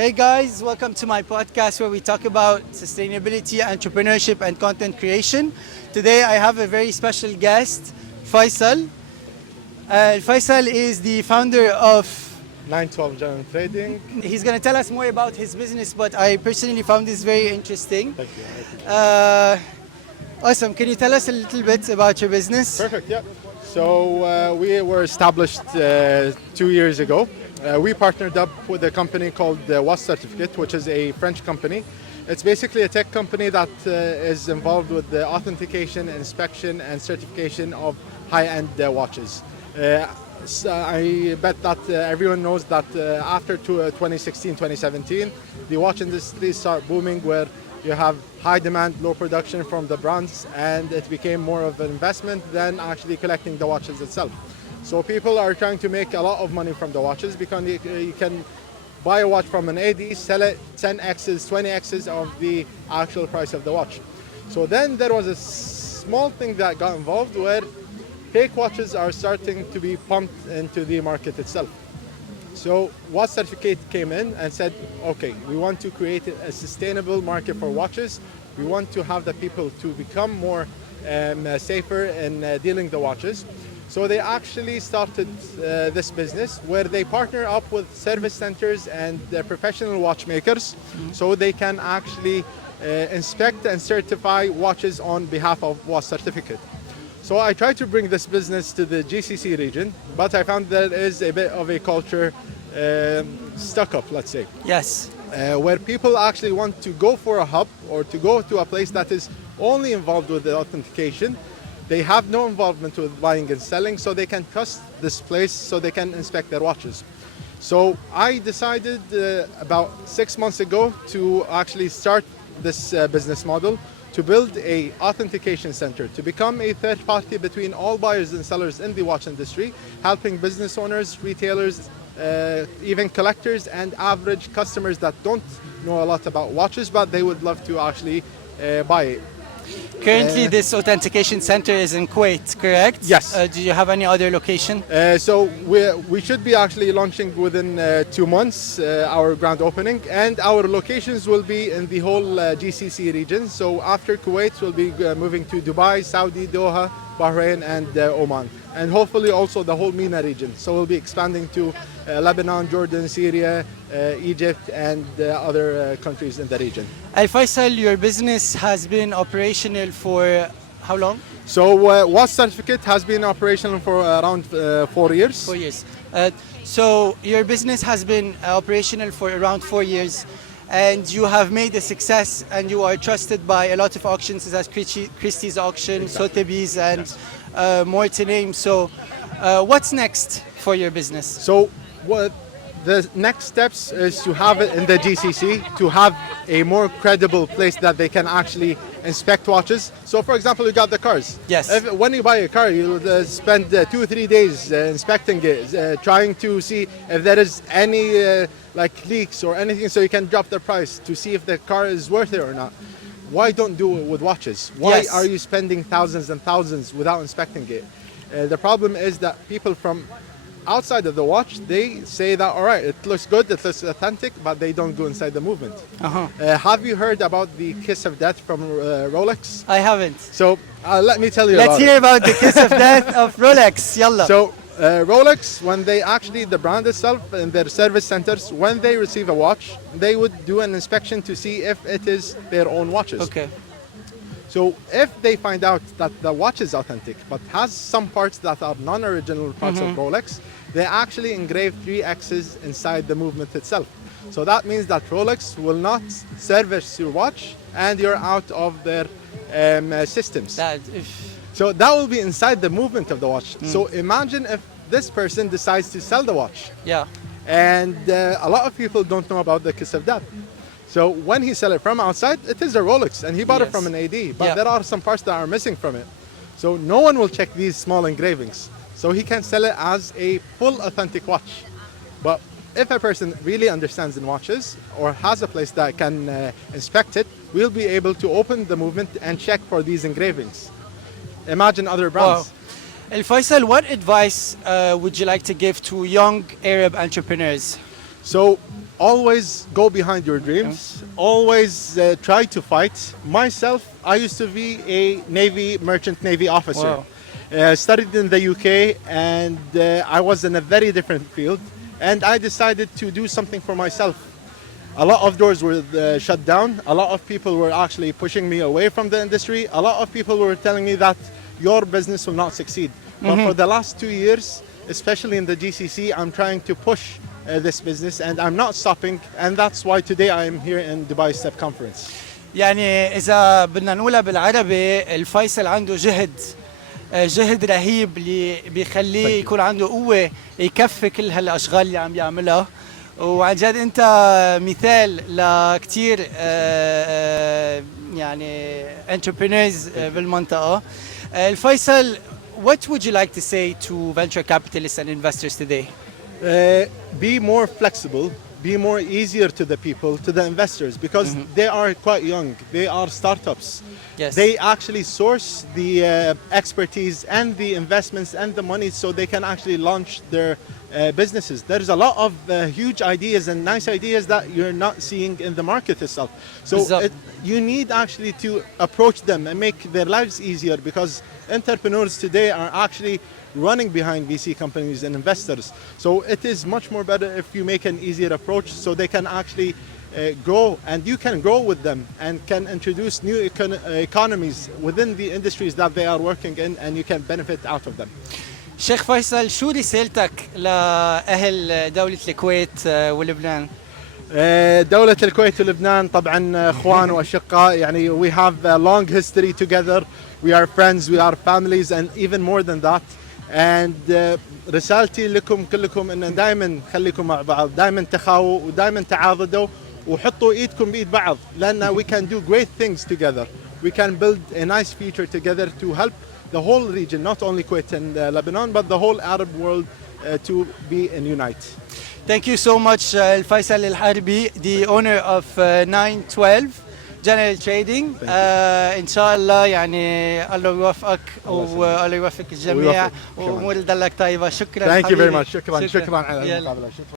Hey guys, welcome to my podcast where we talk about sustainability, entrepreneurship, and content creation. Today I have a very special guest, Faisal. Faisal is the founder of 912 General Trading. He's going to tell us more about his business, but I personally found this very interesting. Thank you. Awesome. Can you tell us a little bit about your business? Perfect, yeah. So we were established 2 years ago. We partnered up with a company called WatchCertificate, which is a French company. It's basically a tech company that is involved with the authentication, inspection, and certification of high-end watches. So I bet that everyone knows that after 2016, 2017, the watch industry started booming where you have high demand, low production from the brands, and it became more of an investment than actually collecting the watches itself. So people are trying to make a lot of money from the watches because you can buy a watch from an AD, sell it 10x's, 20x's of the actual price of the watch. So then there was a small thing that got involved where fake watches are starting to be pumped into the market itself. So WatchCertificate came in and said, okay, we want to create a sustainable market for watches. We want to have the people to become more safer in dealing the watches. So they actually started this business where they partner up with service centers and professional watchmakers so they can actually inspect and certify watches on behalf of WatchCertificate. So I tried to bring this business to the GCC region, but I found there is a bit of a culture stuck up, let's say. Yes. Where people actually want to go for a hub or to go to a place that is only involved with the authentication. They have no involvement with buying and selling, so they can trust this place so they can inspect their watches. So I decided about 6 months ago to actually start this business model, to build a authentication center, to become a third party between all buyers and sellers in the watch industry, helping business owners, retailers, even collectors and average customers that don't know a lot about watches, but they would love to actually buy it. Currently, this authentication center is in Kuwait, correct? Yes. Do you have any other location? So we should be actually launching within 2 months our grand opening, and our locations will be in the whole GCC region. So after Kuwait, we'll be moving to Dubai, Saudi, Doha, Bahrain, and Oman, and hopefully also the whole MENA region. So we'll be expanding to Lebanon, Jordan, Syria, Egypt, and other countries in the region. Alfaisal, your business has been operational for how long? So WatchCertificate has been operational for around 4 years. 4 years. So your business has been operational for around 4 years, and you have made a success, and you are trusted by a lot of auctions such as Christie's auction, Sotheby's, and more to name. So what's next for your business? So what the next steps is to have it in the GCC, to have a more credible place that they can actually inspect watches. So for example, you got the cars. Yes. When you buy a car, you spend 2 or 3 days inspecting it, trying to see if there is any like leaks or anything, so you can drop the price to see if the car is worth it or not. Why don't do it with watches? Why are you spending thousands and thousands without inspecting it? The problem is that people from outside of the watch, they say that, all right, it looks good, it looks authentic, but they don't go inside the movement. Have you heard about the kiss of death from Rolex? I haven't. So let me tell you Let's hear about the kiss of death of Rolex. Yalla. So Rolex, when they actually, the brand itself in their service centers, when they receive a watch, they would do an inspection to see if it is their own watches. Okay. So if they find out that the watch is authentic but has some parts that are non-original parts of Rolex, they actually engrave 3 X's inside the movement itself. So that means that Rolex will not service your watch and you're out of their systems. So that will be inside the movement of the watch. So imagine if this person decides to sell the watch. Yeah. And a lot of people don't know about the kiss of death. So when he sell it from outside, it is a Rolex, and he bought it from an AD, but there are some parts that are missing from it. So no one will check these small engravings. So he can sell it as a full authentic watch. But if a person really understands in watches or has a place that can inspect it, we'll be able to open the movement and check for these engravings. Imagine other brands. Wow. Alfaisal, what advice would you like to give to young Arab entrepreneurs? So always go behind your dreams. Always try to fight. Myself, I used to be a merchant Navy officer. Wow. Studied in the UK, and I was in a very different field. And I decided to do something for myself. A lot of doors were shut down. A lot of people were actually pushing me away from the industry. A lot of people were telling me that your business will not succeed. But for the last 2 years, especially in the GCC, I'm trying to push this business, and I'm not stopping. And that's why today I am here in Dubai Step Conference. يعني إذا بدنا نقولها بالعربي الفيصل عنده جهد رهيب اللي بيخليه يكون عنده قوة يكفي كل هالأشغال اللي عم يعملها. وعن جد أنت مثال لكتير يعني entrepreneurs بالمنطقة. الفيصل, what would you like to say to venture capitalists and investors today? Be more flexible, be more easier to the people, to the investors, because they are quite young. They are startups. Yes. They actually source the expertise and the investments and the money so they can actually launch their businesses. There's a lot of huge ideas and nice ideas that you're not seeing in the market itself. So you need actually to approach them and make their lives easier, because entrepreneurs today are actually running behind VC companies and investors. So it is much more better if you make an easier approach so they can actually grow, and you can grow with them and can introduce new economies within the industries that they are working in, and you can benefit out of them. شيخ فيصل, شو رسالتك لأهل دولة الكويت ولبنان؟ دولة الكويت ولبنان طبعا اخوان واشقاء. يعني we have a long history together. We are friends, we are families, and even more than that. And رسالتي لكم كلكم ان دائما خليكم مع بعض, دائما تخاووا ودائما تعاضدوا وحطوا ايدكم بايد بعض, لان we can do great things together. We can build a nice future together to help the whole region, not only Kuwait and Lebanon, but the whole Arab world to be and unite. Thank you so much, Alfaisal Alharbi, the owner of 912 General Trading. إن شاء الله يعني الله يوفقك والله يوفق الجميع وأمور تضلك طيبة. شكرا. Thank you very حبيبي. much. شكرا على المقابلة.